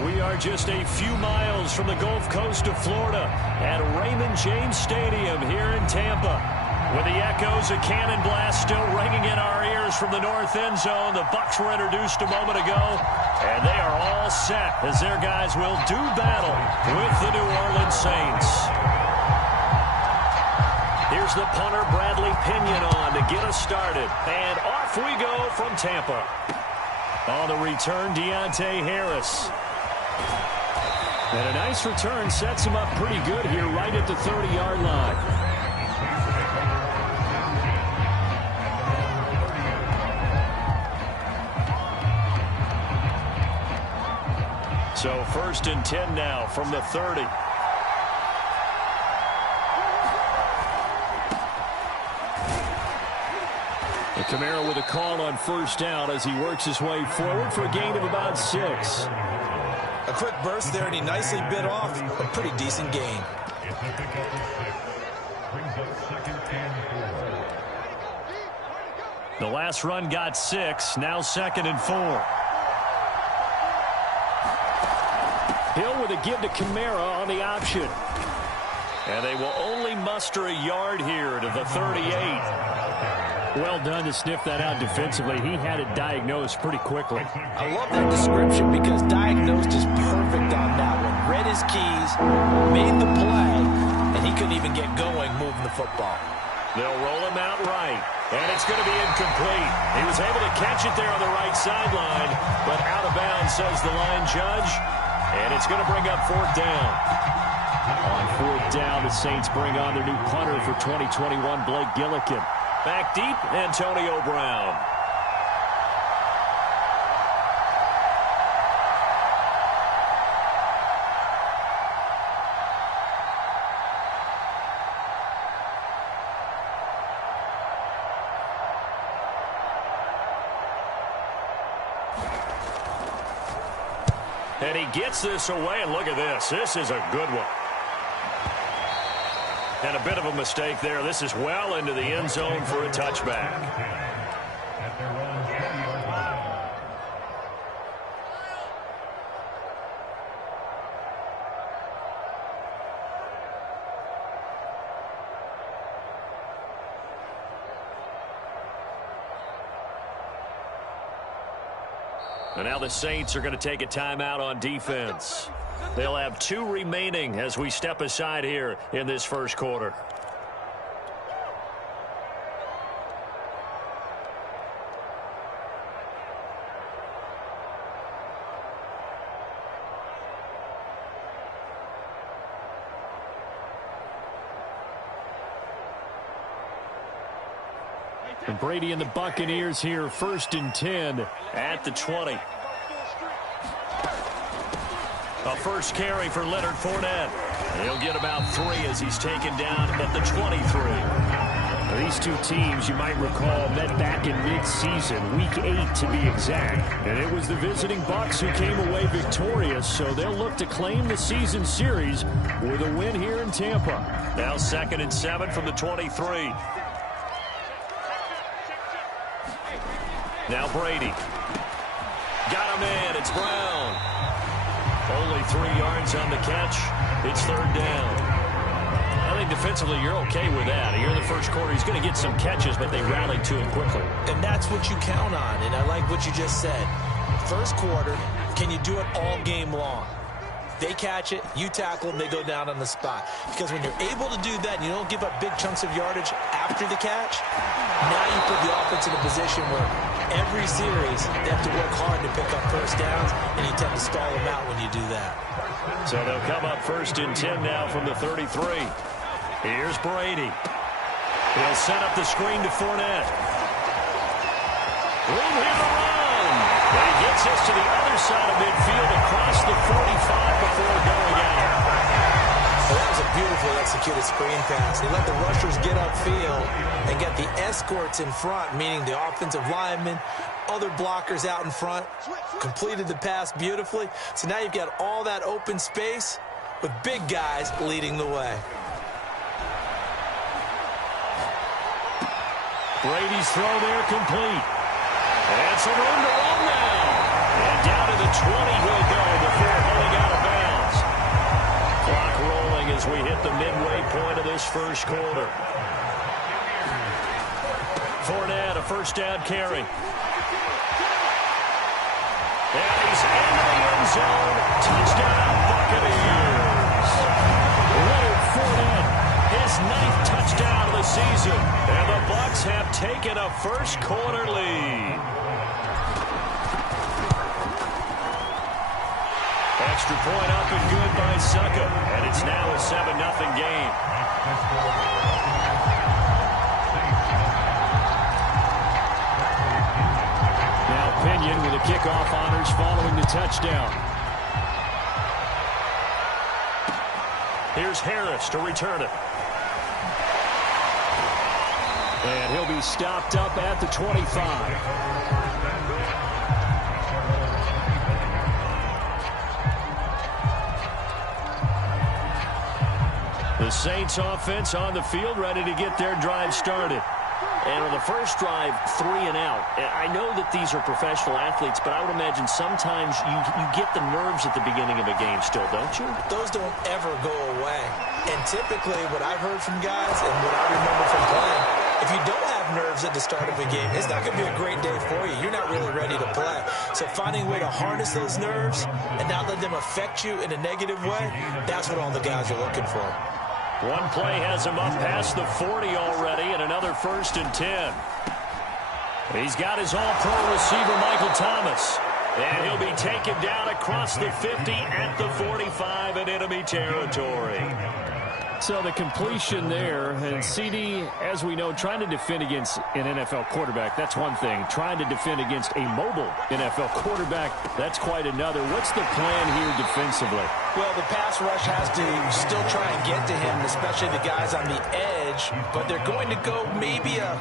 We are just a few miles from the Gulf Coast of Florida at Raymond James Stadium here in Tampa. With the echoes of cannon blast still ringing in our ears from the north end zone, the Bucs were introduced a moment ago, and they are all set as their guys will do battle with the New Orleans Saints. Here's the punter, Bradley Pinion, on to get us started. And off we go from Tampa. On the return, Deontay Harris. And a nice return sets him up pretty good here right at the 30-yard line. So 1st and 10 now from the 30. And Kamara with a call on 1st down as he works his way forward for a gain of about 6. A quick burst there, and he nicely bit off a pretty decent gain. The last run got 6, now 2nd and 4. Hill with a give to Kamara on the option. And they will only muster a yard here to the 38. Well done to sniff that out defensively. He had it diagnosed pretty quickly. I love that description because diagnosed is perfect on that one. Read his keys, made the play, and he couldn't even get going moving the football. They'll roll him out right, and it's going to be incomplete. He was able to catch it there on the right sideline, but out of bounds, says the line judge, and it's going to bring up 4th down. On 4th down, the Saints bring on their new punter for 2021, Blake Gillikin. Back deep, Antonio Brown. And he gets this away, and look at this. This is a good one. And a bit of a mistake there. This is well into the end zone for a touchback. And now the Saints are going to take a timeout on defense. They'll have 2 remaining as we step aside here in this first quarter. And Brady and the Buccaneers here, 1st and 10 at the 20. A first carry for Leonard Fournette. He'll get about 3 as he's taken down at the 23. Now, these two teams, you might recall, met back in mid-season, week 8 to be exact. And it was the visiting Bucs who came away victorious, so they'll look to claim the season series with a win here in Tampa. Now 2nd and 7 from the 23. Now Brady. Got him in. It's Brown. Only 3 yards on the catch. It's 3rd down. I think defensively you're okay with that. Here in the first quarter, he's going to get some catches, but they rallied to him quickly. And that's what you count on, and I like what you just said. First quarter, can you do it all game long? They catch it, you tackle them, they go down on the spot. Because when you're able to do that and you don't give up big chunks of yardage after the catch, now you put the offense in a position where every series they have to work hard to pick up first downs, and you tend to stall them out when you do that. So they'll come up 1st and 10 now from the 33. Here's Brady. He'll set up the screen to Fournette. Room here to run. And he gets us to the other side of midfield across the 45 before going out. Well, that was a beautifully executed screen pass. They let the rushers get upfield and get the escorts in front, meaning the offensive linemen, other blockers out in front, completed the pass beautifully. So now you've got all that open space with big guys leading the way. Brady's throw there complete. And some room to run now. And down to the 20 he'll go before first quarter. Fournette, a first down carry. And he's into the end zone. Touchdown, Buccaneers. Leonard Fournette, his 9th touchdown of the season. And the Bucs have taken a first quarter lead. Extra point up and good by Succa. And it's now a 7-0 game. Now Pinion with the kickoff honors following the touchdown. Here's Harris to return it. And he'll be stopped up at the 25. The Saints offense on the field, ready to get their drive started. And on the first drive, 3 and out. I know that these are professional athletes, but I would imagine sometimes you get the nerves at the beginning of a game still, don't you? Those don't ever go away. And typically what I've heard from guys and what I remember from playing, if you don't have nerves at the start of a game, it's not going to be a great day for you. You're not really ready to play. So finding a way to harness those nerves and not let them affect you in a negative way, that's what all the guys are looking for. One play has him up past the 40 already, and another 1st and 10. He's got his all-pro receiver, Michael Thomas. And he'll be taken down across the 50 at the 45 in enemy territory. So the completion there, and CD, as we know, trying to defend against an NFL quarterback, that's one thing. Trying to defend against a mobile NFL quarterback, that's quite another. What's the plan here defensively? Well, the pass rush has to still try and get to him, especially the guys on the edge, but they're going to go maybe a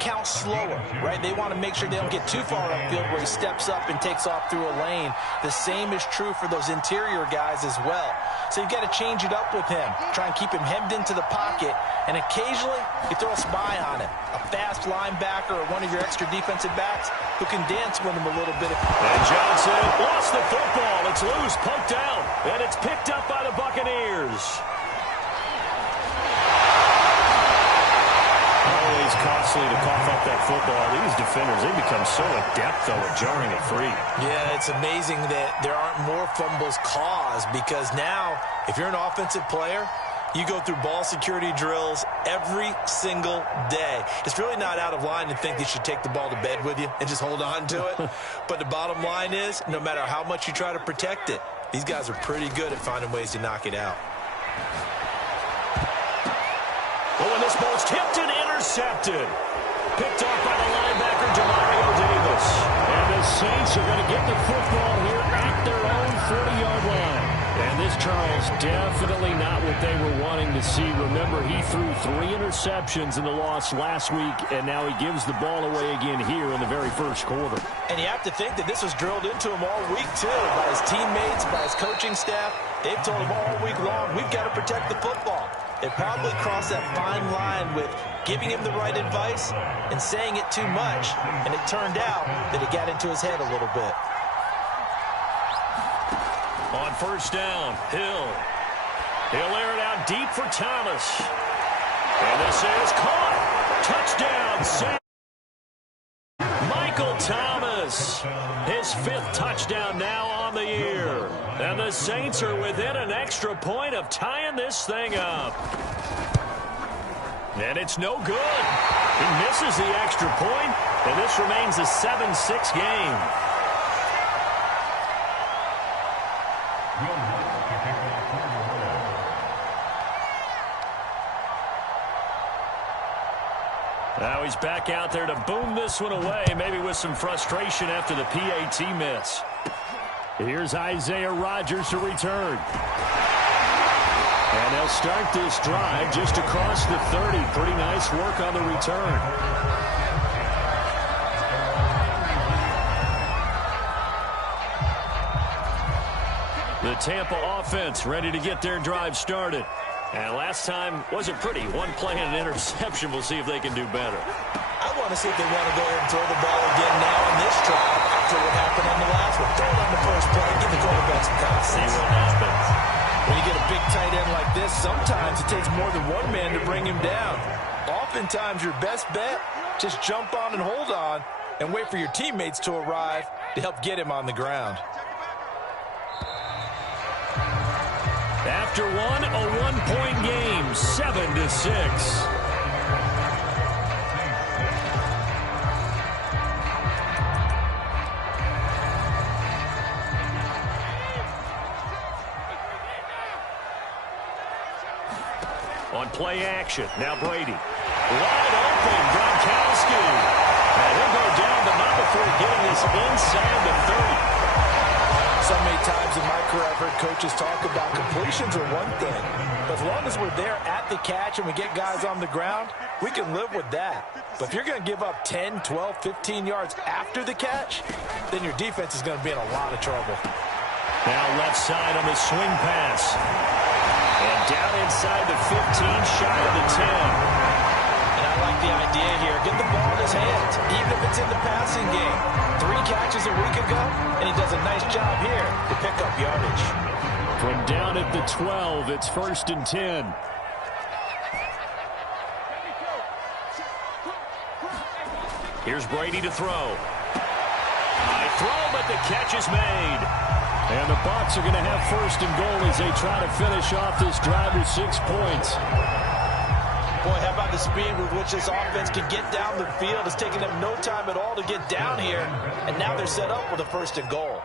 count slower, right? They want to make sure they don't get too far upfield where he steps up and takes off through a lane. The same is true for those interior guys as well. So you've got to change it up with him. Try and keep him hemmed into the pocket, and occasionally you throw a spy on it. A fast linebacker or one of your extra defensive backs who can dance with him a little bit. And Johnson lost the football. It's loose, poked down, and it's picked up by the Buccaneers. Always costly to cough up that football. These defenders, they become so adept, though, at jarring it free. Yeah, it's amazing that there aren't more fumbles caused, because now, if you're an offensive player, you go through ball security drills every single day. It's really not out of line to think they should take the ball to bed with you and just hold on to it. But the bottom line is, no matter how much you try to protect it, these guys are pretty good at finding ways to knock it out. Oh, and this ball's tipped and intercepted. Picked off by the linebacker, Demario Davis. And the Saints are going to get the football here at their own 40-yard line. And this, Charles, definitely not what they were wanting to see. Remember, he threw 3 interceptions in the loss last week, and now he gives the ball away again here in the very first quarter. And you have to think that this was drilled into him all week, too, by his teammates, by his coaching staff. They've told him all week long, we've got to protect the football. They probably crossed that fine line with giving him the right advice and saying it too much, and it turned out that it got into his head a little bit. On first down, Hill. He'll air it out deep for Thomas. And this is caught. Touchdown, Saints. Michael Thomas. His 5th touchdown now on the year. And the Saints are within an extra point of tying this thing up. And it's no good. He misses the extra point, and this remains a 7-6 game. Now he's back out there to boom this one away, maybe with some frustration after the PAT miss. Here's Isaiah Rodgers to return. And they'll start this drive just across the 30. Pretty nice work on the return. The Tampa offense ready to get their drive started. And last time wasn't pretty. 1 play and an interception. We'll see if they can do better. I want to see if they want to go ahead and throw the ball again now in this drive after what happened on the last one. Throw it on the first play. Give the quarterback some time. See what happens. When you get a big tight end like this, guess sometimes it takes more than one man to bring him down. Oftentimes, your best bet, just jump on and hold on and wait for your teammates to arrive to help get him on the ground. After one, a one-point game, 7-6. On play action, now Brady. Wide open, Gronkowski. And he'll go down, but not before getting this inside the 30. So many times in my career, I've heard coaches talk about completions are one thing. But as long as we're there at the catch and we get guys on the ground, we can live with that. But if you're going to give up 10, 12, 15 yards after the catch, then your defense is going to be in a lot of trouble. Now left side on the swing pass. And down inside the 15, shy of the 10. And I like the idea here. Get the ball in his hands, even if it's in the passing game. 3 catches a week ago, and he does a nice job here to pick up yardage. From down at the 12, it's 1st and 10. Here's Brady to throw. High throw, but the catch is made. And the Bucs are going to have 1st and goal as they try to finish off this drive with 6 points. Boy, how about the speed with which this offense can get down the field? It's taking them no time at all to get down here. And now they're set up with a 1st and goal.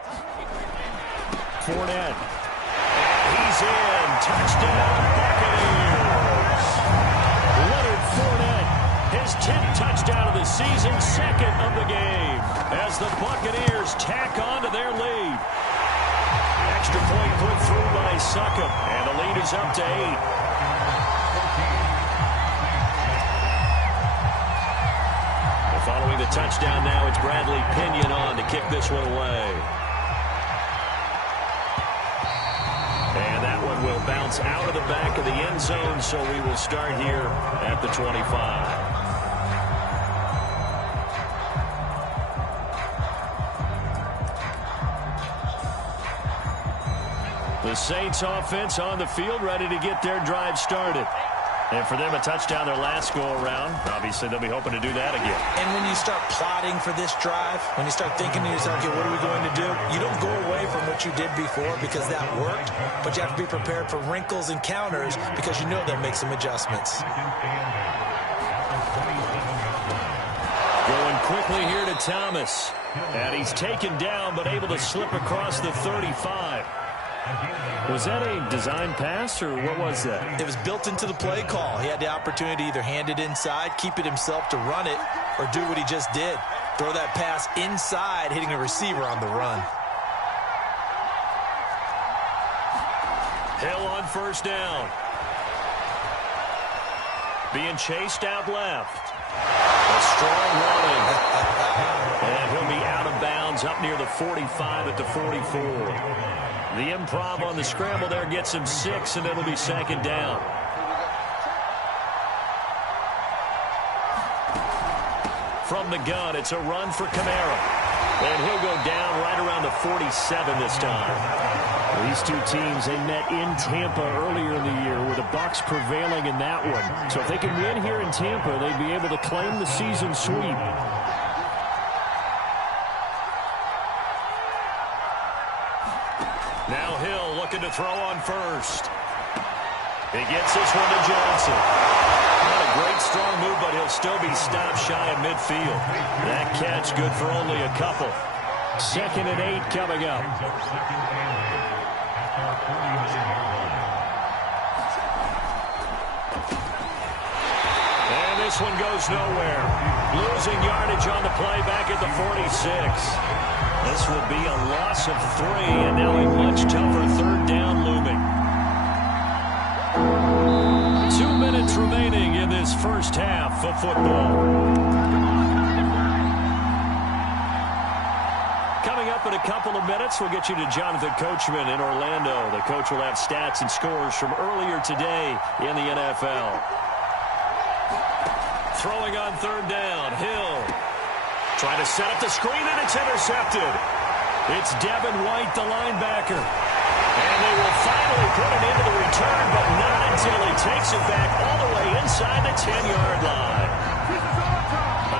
Fournette. And he's in. Touchdown, Buccaneers. Leonard Fournette, his 10th touchdown of the season, 2nd of the game, as the Buccaneers tack on to their lead. Extra point put through by Succop, and the lead is up to 8. Following the touchdown now, it's Bradley Pinion on to kick this one away. And that one will bounce out of the back of the end zone, so we will start here at the 25. The Saints offense on the field, ready to get their drive started. And for them, a touchdown their last go-around. Obviously, they'll be hoping to do that again. And when you start plotting for this drive, when you start thinking to yourself, okay, what are we going to do? You don't go away from what you did before because that worked, but you have to be prepared for wrinkles and counters because you know they'll make some adjustments. Going quickly here to Thomas. And he's taken down, but able to slip across the 35. Was that a design pass, or what was that? It was built into the play call. He had the opportunity to either hand it inside, keep it himself to run it, or do what he just did. Throw that pass inside, hitting a receiver on the run. Hill on 1st down. Being chased out left. A strong running. And he'll be out of bounds up near the 45 at the 44. The improv on the scramble there gets him 6, and it'll be 2nd down. From the gun, it's a run for Kamara. And he'll go down right around the 47 this time. These two teams, they met in Tampa earlier in the year with the Bucs prevailing in that one. So if they can win here in Tampa, they'd be able to claim the season sweep. Now Hill looking to throw on 1st. He gets this one to Johnson. Not a great strong move, but he'll still be stopped shy of midfield. That catch good for only a couple. 2nd and 8 coming up. And this one goes nowhere. Losing yardage on the play back at the 46. This will be a loss of 3, and now a much tougher 3rd down looming. 2 minutes remaining in this first half of football. Coming up in a couple of minutes, we'll get you to Jonathan Coachman in Orlando. The coach will have stats and scores from earlier today in the NFL. Throwing on 3rd down, Hill. Trying to set up the screen, and it's intercepted. It's Devin White, the linebacker. And they will finally put it into the return, but not until he takes it back all the way inside the 10-yard line.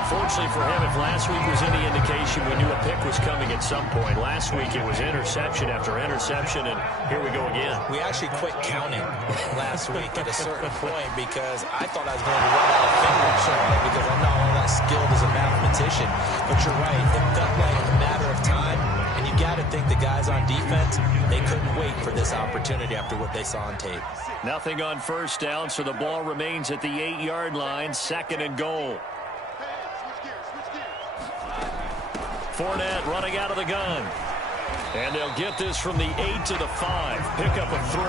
Unfortunately for him, if last week was any indication, we knew a pick was coming at some point. Last week it was interception after interception, and here we go again. We actually quit counting last week at a certain point because I thought I was going to run out of fingers because I'm not all that skilled as a mathematician. But you're right, it felt like a matter of time, and you got to think the guys on defense, they couldn't wait for this opportunity after what they saw on tape. Nothing on first down, so the ball remains at the 8-yard line, 2nd and goal. Fournette running out of the gun. And they'll get this from the 8 to the 5. Pickup of 3.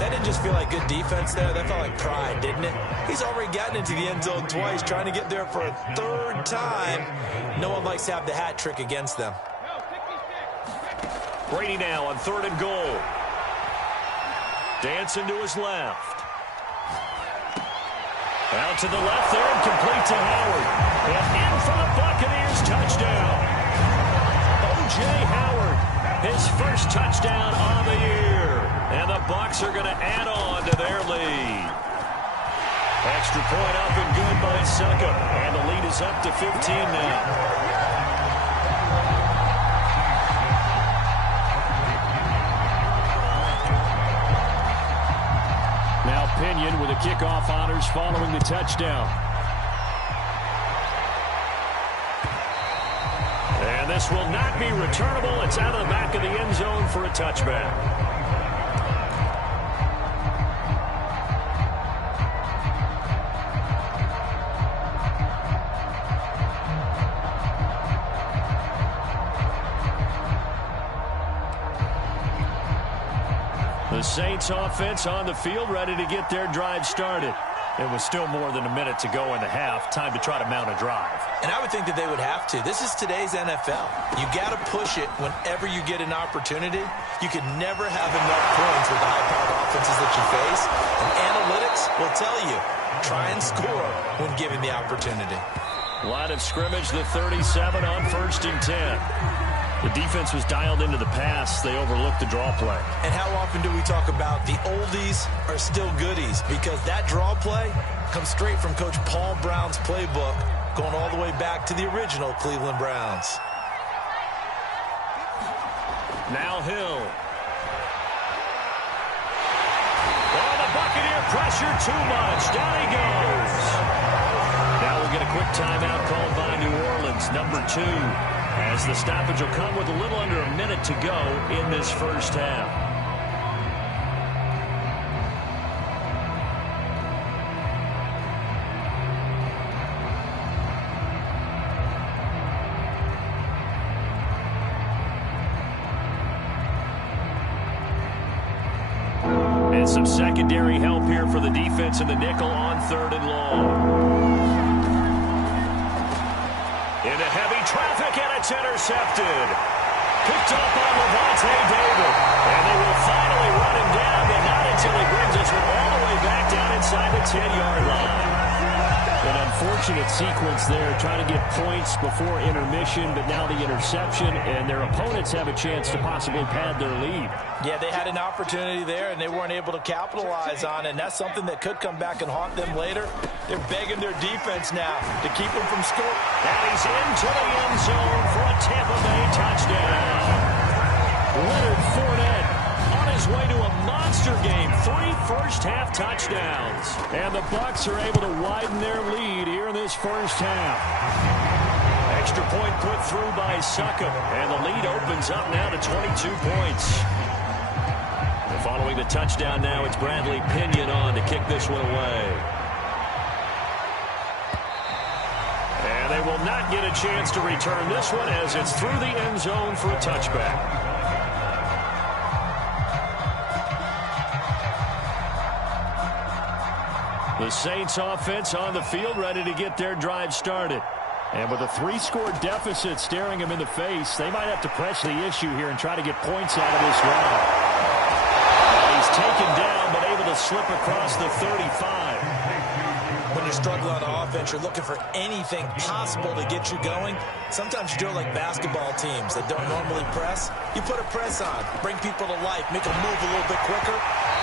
That didn't just feel like good defense there. That felt like pride, didn't it? He's already gotten into the end zone twice, trying to get there for a 3rd time. No one likes to have the hat trick against them. Brady now on 3rd and goal. Dancing to his left. Out to the left there and complete to Howard. And in for the Buccaneers touchdown. O.J. Howard, his first touchdown on the year. And the Bucs are going to add on to their lead. Extra point up and good by Succop. And the lead is up to 15 now. Now Pinion with the kickoff honors following the touchdown. And this will not be returnable. It's out of the back of the end zone for a touchback. The Saints offense on the field, ready to get their drive started. It was still more than a minute to go in the half. Time to try to mount a drive. And I would think that they would have to. This is today's NFL. You got to push it whenever you get an opportunity. You could never have enough points with the high-powered offenses that you face. And analytics will tell you, try and score when given the opportunity. Line of scrimmage, the 37 on 1st and 10. The defense was dialed into the pass. They overlooked the draw play. And how often do we talk about the oldies are still goodies? Because that draw play comes straight from Coach Paul Brown's playbook, going all the way back to the original Cleveland Browns. Now Hill. Oh, the Buccaneer pressure too much. Down he goes. Now we'll get a quick timeout called by New Orleans, number 2. As the stoppage will come with a little under a minute to go in this first half. And some secondary help here for the defense in the nickel on 3rd and long. Into heavy traffic, and it's intercepted. Picked up by Levante David. And they will finally run him down, but not until he brings us all the way back down inside the 10-yard line. An unfortunate sequence there, trying to get points before intermission, but now the interception, and their opponents have a chance to possibly pad their lead. Yeah, they had an opportunity there, and they weren't able to capitalize on it, and that's something that could come back and haunt them later. They're begging their defense now to keep them from scoring. And he's into the end zone for a Tampa Bay touchdown. Leonard Fournette on his way to a monster game. 3 first-half touchdowns. And the Bucs are able to widen their lead here in this first half. Extra point put through by Succop. And the lead opens up now to 22 points. And following the touchdown now, it's Bradley Pinion on to kick this one away. And they will not get a chance to return this one as it's through the end zone for a touchback. The Saints offense on the field, ready to get their drive started. And with a 3-score deficit staring them in the face, they might have to press the issue here and try to get points out of this drive. He's taken down, but able to slip across the 35. when you're struggling on offense, you're looking for anything possible to get you going. Sometimes you do it like basketball teams that don't normally press. You put a press on, bring people to life, make them move a little bit quicker.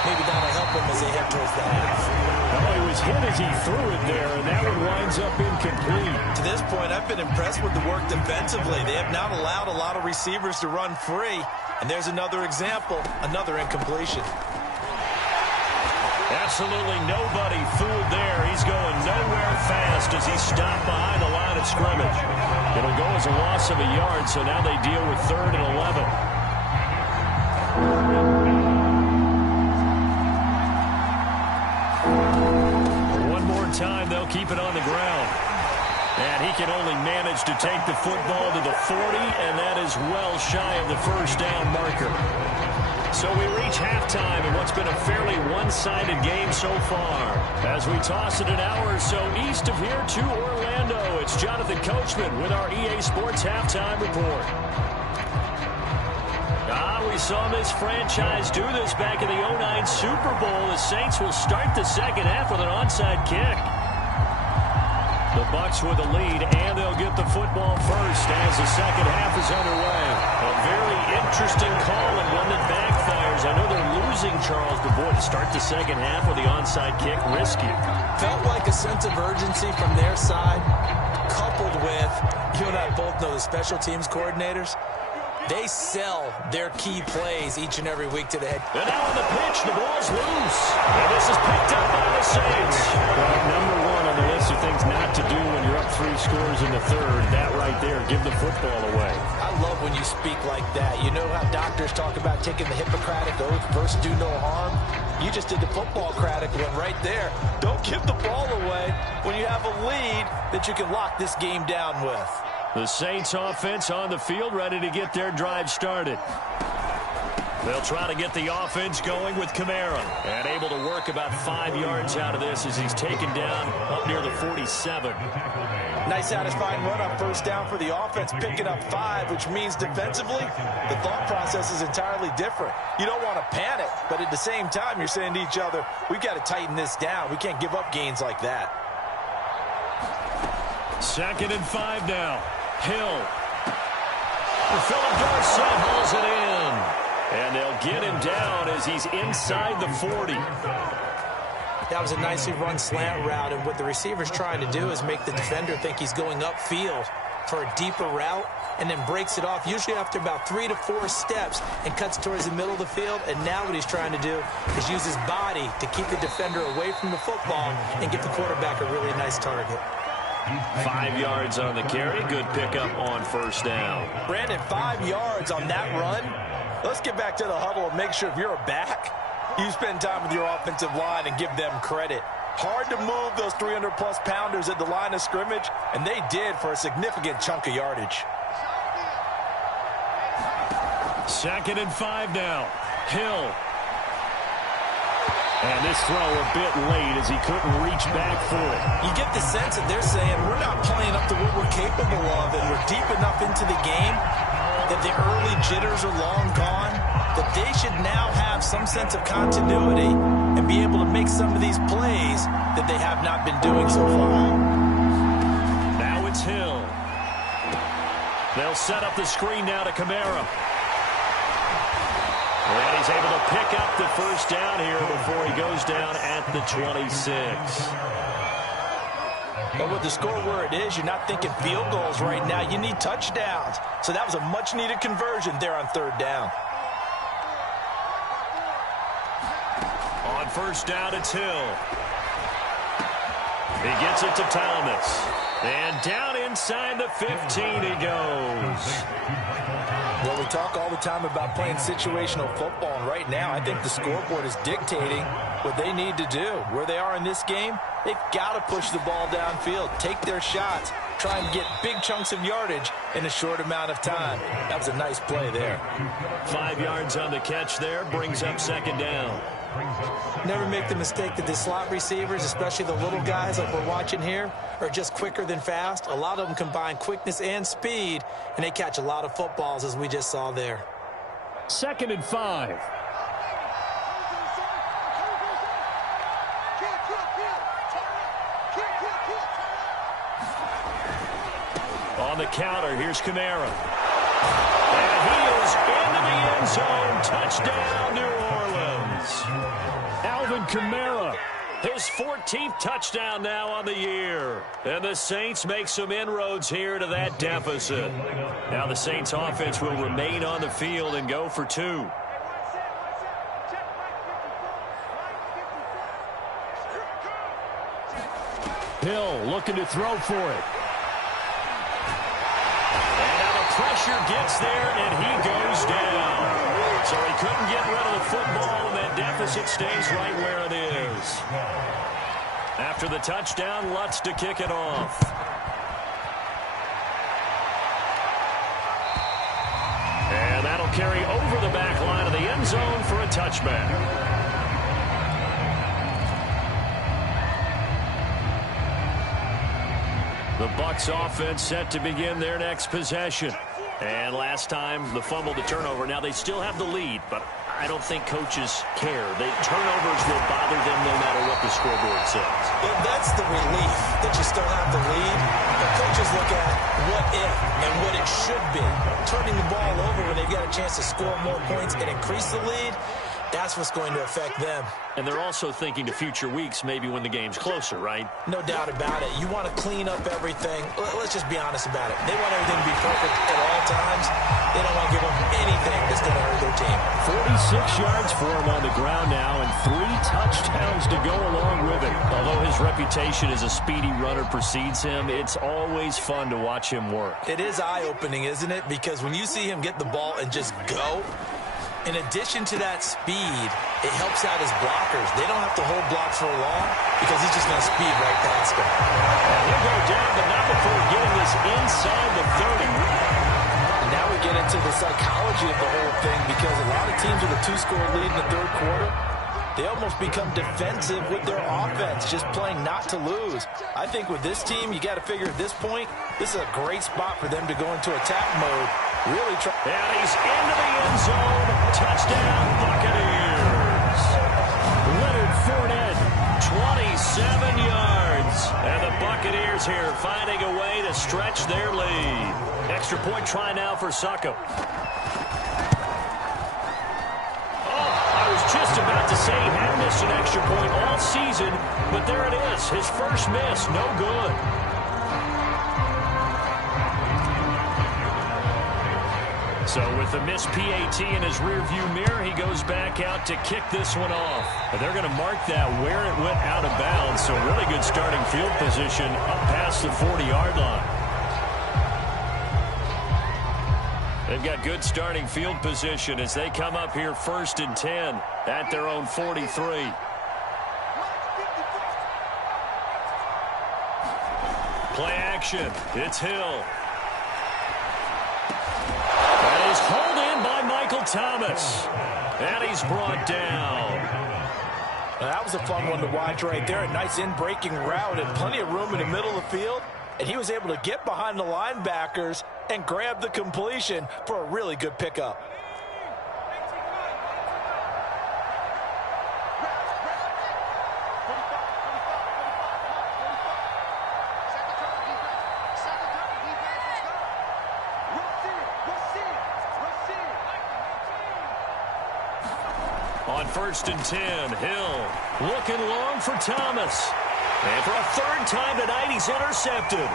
Maybe that'll help them as they head towards the half. Oh, he was hit as he threw it there, and that one winds up incomplete. To this point, I've been impressed with the work defensively. They have not allowed a lot of receivers to run free. And there's another example, another incompletion. Absolutely nobody fooled there. He's going nowhere fast as he's stopped behind the line of scrimmage. It'll go as a loss of a yard, so now they deal with 3rd and 11. One more time, they'll keep it on the ground. And he can only manage to take the football to the 40, and that is well shy of the first down marker. So we reach halftime in what's been a fairly one-sided game so far. As we toss it an hour or so east of here to Orlando, it's Jonathan Coachman with our EA Sports Halftime Report. We saw this franchise do this back in the 2009 Super Bowl. The Saints will start the second half with an onside kick. The Bucs with the lead, and they'll get the football first as the second half is underway. A very interesting call and one that backfires. I know they're losing Charles, but boy, to start the second half with the onside kick, risky. Felt like a sense of urgency from their side, coupled with, you and I both know the special teams coordinators. They sell their key plays each and every week to the head. And now on the pitch, the ball's loose. And this is picked up by the Saints. Number one on the list of things not to do when you're up 3 scores in the third. That right there, give the football away. I love when you speak like that. You know how doctors talk about taking the Hippocratic Oath, first do no harm? You just did the football-cratic one right there. Don't give the ball away when you have a lead that you can lock this game down with. The Saints offense on the field, ready to get their drive started. They'll try to get the offense going with Kamara. And able to work about 5 yards out of this as he's taken down up near the 47. Nice satisfying run on first down for the offense, picking up 5, which means defensively, the thought process is entirely different. You don't want to panic, but at the same time, you're saying to each other, we've got to tighten this down. We can't give up gains like that. 2nd and 5 now. Hill. Philip Dorsett hauls it in. And they'll get him down as he's inside the 40. That was a nicely run slant route, and what the receiver's trying to do is make the defender think he's going upfield for a deeper route and then breaks it off, usually after about 3 to 4 steps, and cuts towards the middle of the field. And now what he's trying to do is use his body to keep the defender away from the football and give the quarterback a really nice target. 5 yards on the carry. Good pickup on first down. Brandon, 5 yards on that run. Let's get back to the huddle and make sure if you're a back, you spend time with your offensive line and give them credit. Hard to move those 300-plus pounders at the line of scrimmage, and they did for a significant chunk of yardage. 2nd and 5 now. Hill. And this throw a bit late as he couldn't reach back for it. You get the sense that they're saying we're not playing up to what we're capable of, and we're deep enough into the game that the early jitters are long gone, that they should now have some sense of continuity and be able to make some of these plays that they have not been doing so far. Now it's Hill. They'll set up the screen now to Kamara. And he's able to pick up the first down here before he goes down at the 26. But with the score where it is, you're not thinking field goals right now. You need touchdowns. So that was a much-needed conversion there on 3rd down. On first down, it's Hill. He gets it to Thomas. And down inside the 15 he goes. Well, we talk all the time about playing situational football, and right now I think the scoreboard is dictating what they need to do. Where they are in this game, they've got to push the ball downfield, take their shots, try and get big chunks of yardage in a short amount of time. That was a nice play there. 5 yards on the catch there, brings up 2nd down. Never make the mistake that the slot receivers, especially the little guys like we're watching here, are just quicker than fast. A lot of them combine quickness and speed, and they catch a lot of footballs, as we just saw there. 2nd and 5. on the counter. Here's Kamara. And he is into the end zone. Touchdown, New Orleans. Alvin Kamara, his 14th touchdown now on the year. And the Saints make some inroads here to that deficit. Now the Saints offense will remain on the field and go for 2. Hill looking to throw for it. And now the pressure gets there, and he goes down. So he couldn't get rid of the football, and that deficit stays right where it is. After the touchdown, Lutz to kick it off. And that'll carry over the back line of the end zone for a touchback. The Bucs offense set to begin their next possession. And last time, the fumble, the turnover. Now they still have the lead, but I don't think coaches care. Turnovers will bother them no matter what the scoreboard says. And that's the relief that you still have the lead. The coaches look at what if and what it should be. Turning the ball over when they've got a chance to score more points and increase the lead, that's what's going to affect them. And they're also thinking to future weeks, maybe when the game's closer, right? No doubt about it. You want to clean up everything. Let's just be honest about it. They want everything to be perfect at all times. They don't want to give them anything that's going to hurt their team. 46 yards for him on the ground now and 3 touchdowns to go along with it. Although his reputation as a speedy runner precedes him, it's always fun to watch him work. It is eye-opening, isn't it? Because when you see him get the ball and just go, in addition to that speed, it helps out his blockers. They don't have to hold blocks for long because he's just going to speed right past them. And he'll go down, but not before getting this inside the 30. And now we get into the psychology of the whole thing because a lot of teams with a 2-score lead in the third quarter, they almost become defensive with their offense, just playing not to lose. I think with this team, you got to figure at this point, this is a great spot for them to go into attack mode. Really try. And he's into the end zone. Touchdown, Buccaneers. Leonard Fournette, 27 yards. And the Buccaneers here finding a way to stretch their lead. Extra point try now for Succop. I was just about to say he hadn't missed an extra point all season, but there it is. His first miss, no good. So with the missed PAT in his rearview mirror, he goes back out to kick this one off. But they're going to mark that where it went out of bounds, so really good starting field position up past the 40-yard line. They've got good starting field position as they come up here 1st and 10 at their own 43. Play action. It's Hill. That is hauled in by Michael Thomas. And he's brought down. That was a fun one to watch right there. A nice in-breaking route and plenty of room in the middle of the field. And he was able to get behind the linebackers and grab the completion for a really good pickup. On 1st and 10, Hill looking long for Thomas. And for a 3rd time tonight, he's intercepted.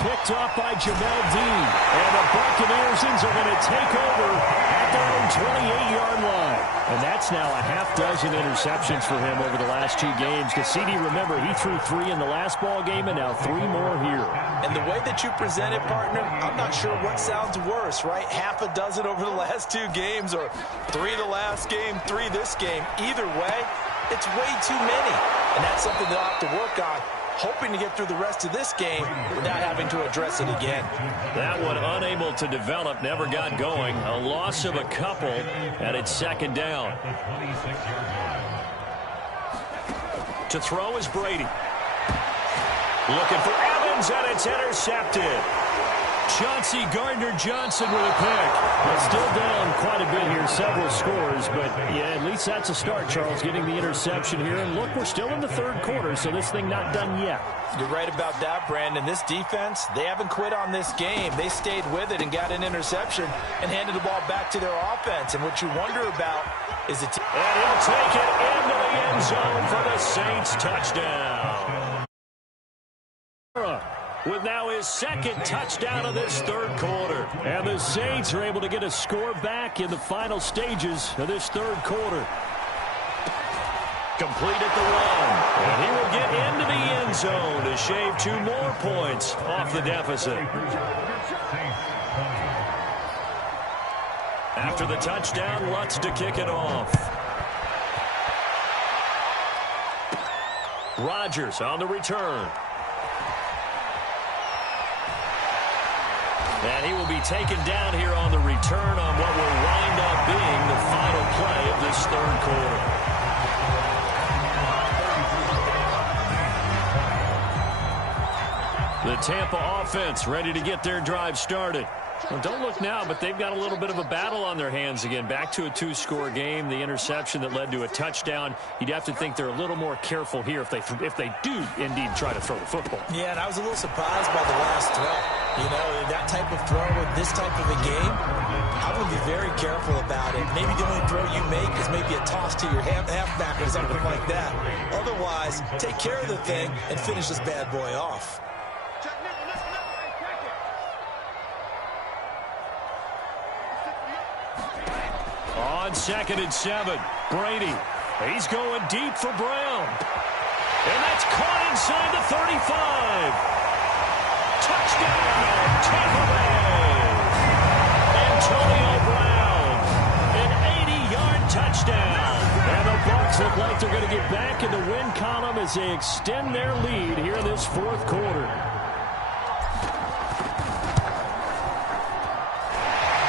picked off by Jamel Dean. And the Buccaneers are going to take over at their own 28-yard line. And that's now a half dozen interceptions for him over the last 2 games. Because CD, remember, he threw 3 in the last ball game and now 3 more here. And the way that you present it, partner, I'm not sure what sounds worse, right? Half a dozen over the last 2 games or 3 the last game, 3 this game. Either way, it's way too many. And that's something they'll have to work on, hoping to get through the rest of this game without having to address it again. That one unable to develop, never got going. A loss of a couple, and it's 2nd down. To throw is Brady. Looking for Evans, and it's intercepted. Chauncey Gardner-Johnson with a pick. Well, still down quite a bit here, several scores, but yeah, at least that's a start, Charles, getting the interception here. And look, we're still in the third quarter, so this thing not done yet. You're right about that, Brandon. This defense, they haven't quit on this game. They stayed with it and got an interception and handed the ball back to their offense. And what you wonder about is it. And he'll take it into the end zone for the Saints touchdown. With now his second touchdown of this third quarter. And the Saints are able to get a score back in the final stages of this third quarter. Complete at the one. And he will get into the end zone to shave 2 more points off the deficit. After the touchdown, Lutz to kick it off. Rodgers on the return. And he will be taken down here on the return on what will wind up being the final play of this third quarter. The Tampa offense ready to get their drive started. Well, don't look now, but they've got a little bit of a battle on their hands again. Back to a 2-score game. The interception that led to a touchdown. You'd have to think they're a little more careful here if they do indeed try to throw the football. Yeah, and I was a little surprised by the last throw. You know, that type of throw with this type of a game, I would be very careful about it. Maybe the only throw you make is maybe a toss to your halfback or something like that. Otherwise, take care of the thing and finish this bad boy off. On 2nd and 7, Brady. He's going deep for Brown. And that's caught inside the 35. Touchdown, Tampa Bay. Antonio Brown, an 80-yard touchdown. And the Bucs look like they're going to get back in the win column as they extend their lead here in this fourth quarter.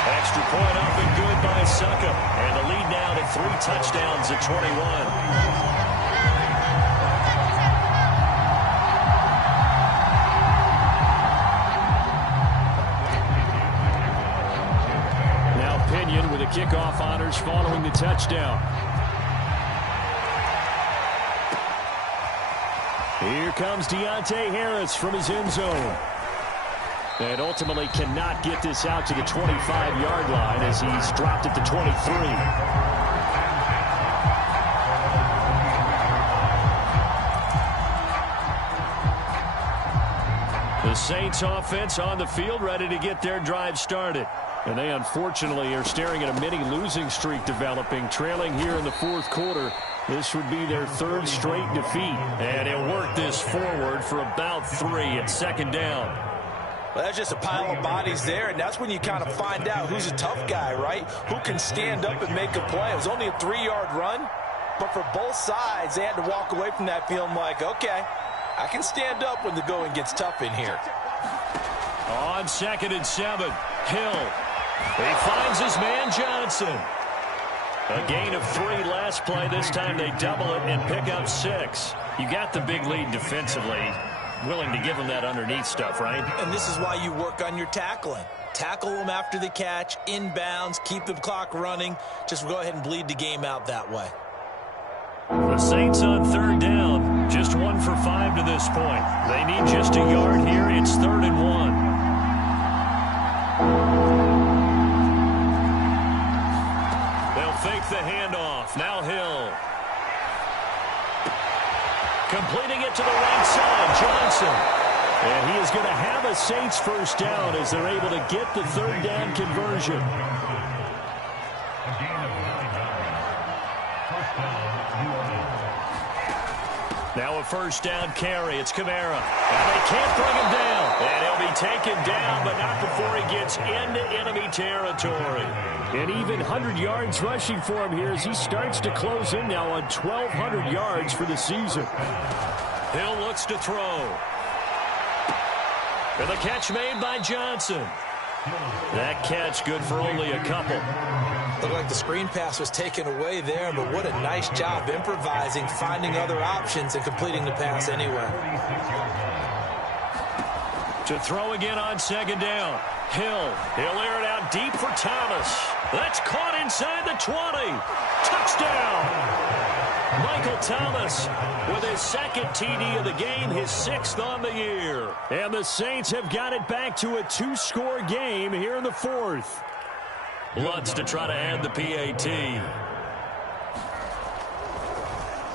Extra point up and good by Suckup. And the lead now to 3 touchdowns at 21. With the kickoff honors following the touchdown. Here comes Deontay Harris from his end zone. And ultimately cannot get this out to the 25-yard line as he's dropped at the 23. The Saints offense on the field ready to get their drive started. And they unfortunately are staring at a mini losing streak developing, trailing here in the fourth quarter. This would be their 3rd straight defeat. And he'll work this forward for about 3 at 2nd down. Well, that's just a pile of bodies there, and that's when you kind of find out who's a tough guy, right? Who can stand up and make a play. It was only a 3-yard run, but for both sides, they had to walk away from that feeling like, okay, I can stand up when the going gets tough in here. On 2nd and 7, Hill. He finds his man Johnson. A gain of 3 last play. This time they double it and pick up 6. You got the big lead defensively. Willing to give them that underneath stuff, right? And this is why you work on your tackling. Tackle them after the catch, inbounds, keep the clock running. Just go ahead and bleed the game out that way. The Saints on 3rd down. Just 1 for 5 to this point. They need just a yard here. It's 3rd and 1. Fake the handoff. Now Hill. Completing it to the right side, Johnson. And he is going to have a Saints first down as they're able to get the 3rd down conversion. Now a first down carry. It's Kamara. And they can't bring him down. And he'll be taken down, but not before he gets into enemy territory. And even 100 yards rushing for him here as he starts to close in now on 1,200 yards for the season. Hill looks to throw. And the catch made by Johnson. That catch good for only a couple. Looked like the screen pass was taken away there, but what a nice job improvising, finding other options, and completing the pass anyway. To throw again on second down. Hill. He'll air it out deep for Thomas. That's caught inside the 20. Touchdown. Michael Thomas with his second TD of the game, his 6th on the year. And the Saints have got it back to a 2-score game here in the 4th. Lutz to try to add the PAT.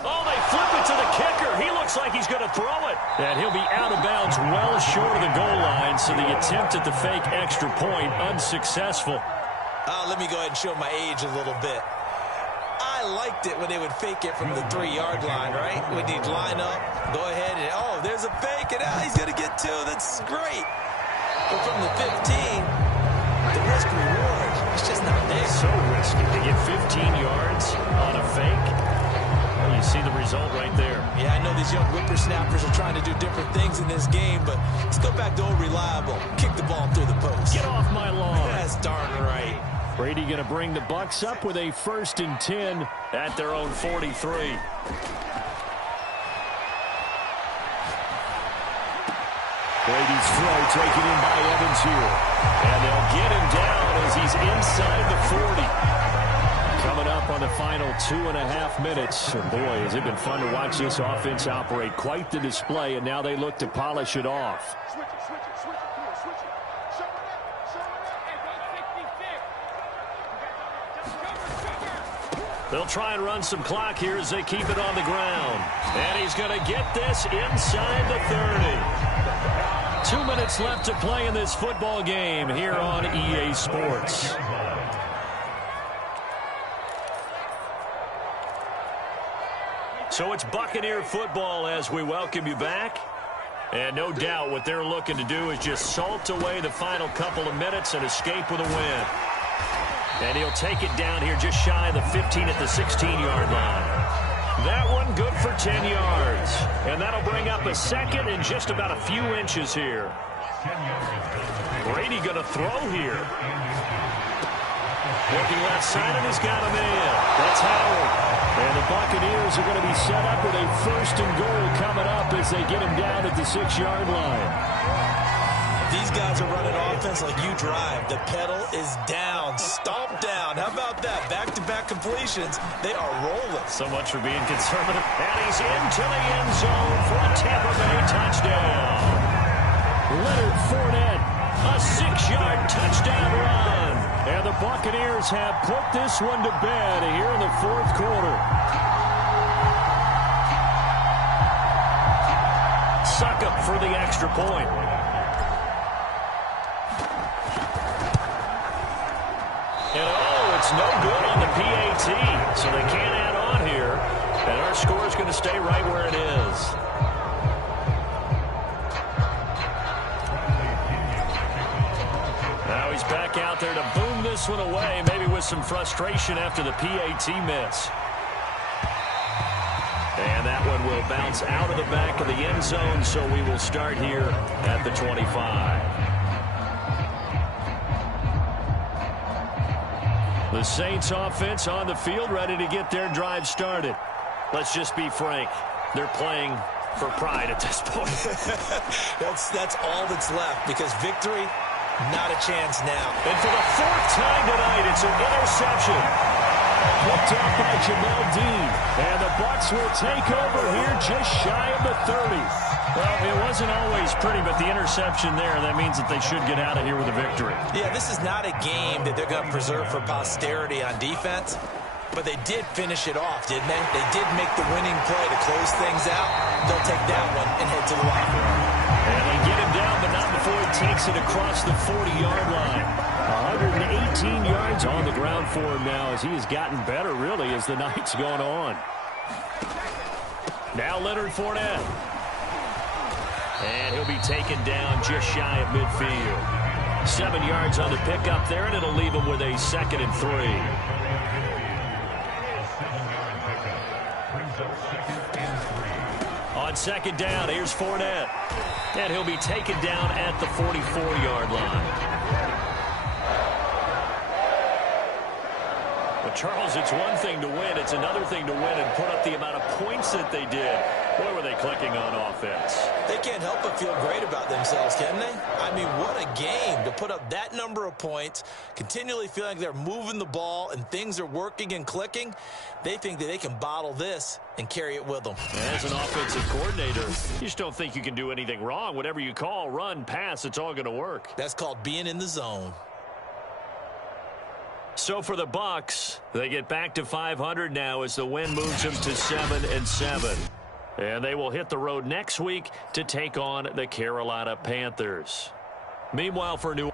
Oh, they flip it to the kicker. He looks like he's going to throw it. And he'll be out of bounds well short of the goal line, so the attempt at the fake extra point unsuccessful. Let me go ahead and show my age a little bit. I liked it when they would fake it from the 3-yard line, right? When you'd line up, go ahead and, oh, there's a fake, and now he's going to get 2. That's great. But from the 15, the risk reward, it's just not there. So risky to get 15 yards on a fake. Well, you see the result right there. Yeah, I know these young whippersnappers are trying to do different things in this game, but let's go back to old reliable. Kick the ball through the post. Get off my lawn. That's darn right. Brady going to bring the Bucs up with a 1st and 10 at their own 43. Brady's throw taken in by Evans here. And they'll get him down as he's inside the 40. Coming up on the final 2.5 minutes. And boy, has it been fun to watch this offense operate. Quite the display, and now they look to polish it off. They'll try and run some clock here as they keep it on the ground. And he's going to get this inside the 30. 2 minutes left to play in this football game here on EA Sports. So it's Buccaneer football as we welcome you back. And no doubt what they're looking to do is just salt away the final couple of minutes and escape with a win. And he'll take it down here just shy of the 15 at the 16-yard line. That one good for 10 yards. And that'll bring up a 2nd and just about a few inches here. Brady going to throw here. Working left side, and he's got him in. That's Howard. And the Buccaneers are going to be set up with a 1st and goal coming up as they get him down at the 6-yard line. These guys are running offense like you drive. The pedal is down, stomp down. How about that? Back-to-back completions. They are rolling. So much for being conservative. And he's into the end zone for a Tampa Bay touchdown. Leonard Fournette, a 6-yard touchdown run. And the Buccaneers have put this one to bed here in the 4th quarter. Suck up for the extra point. And oh, it's no good on the PAT, so they can't add on here. And our score is going to stay right where it is. Now he's back out there to boom this one away, maybe with some frustration after the PAT miss. And that one will bounce out of the back of the end zone, so we will start here at the 25. The Saints offense on the field, ready to get their drive started. Let's just be frank. They're playing for pride at this point. That's all that's left, because victory, not a chance now. And for the 4th time tonight, it's an interception. Picked up by Jamel Dean. And the Bucs will take over here just shy of the 30. Well, it wasn't always pretty, but the interception there, that means that they should get out of here with a victory. Yeah, this is not a game that they're going to preserve for posterity on defense, but they did finish it off, didn't they? They did make the winning play to close things out. They'll take that one and head to the locker room. And they get him down, but not before he takes it across the 40-yard line. 118 yards on the ground for him now as he has gotten better, really, as the night's gone on. Now Leonard Fournette. And he'll be taken down just shy of midfield. 7 yards on the pickup there, and it'll leave him with a 2nd and 3. On 2nd down, here's Fournette. And he'll be taken down at the 44-yard line. The Charles, it's one thing to win. It's another thing to win and put up the amount of points that they did. Boy, were they clicking on offense. They can't help but feel great about themselves, can they? I mean, what a game to put up that number of points, continually feeling like they're moving the ball and things are working and clicking. They think that they can bottle this and carry it with them. As an offensive coordinator, you just don't think you can do anything wrong. Whatever you call, run, pass, it's all going to work. That's called being in the zone. So for the Bucs, they get back to 500 now as the win moves them to 7-7. And they will hit the road next week to take on the Carolina Panthers. Meanwhile, for New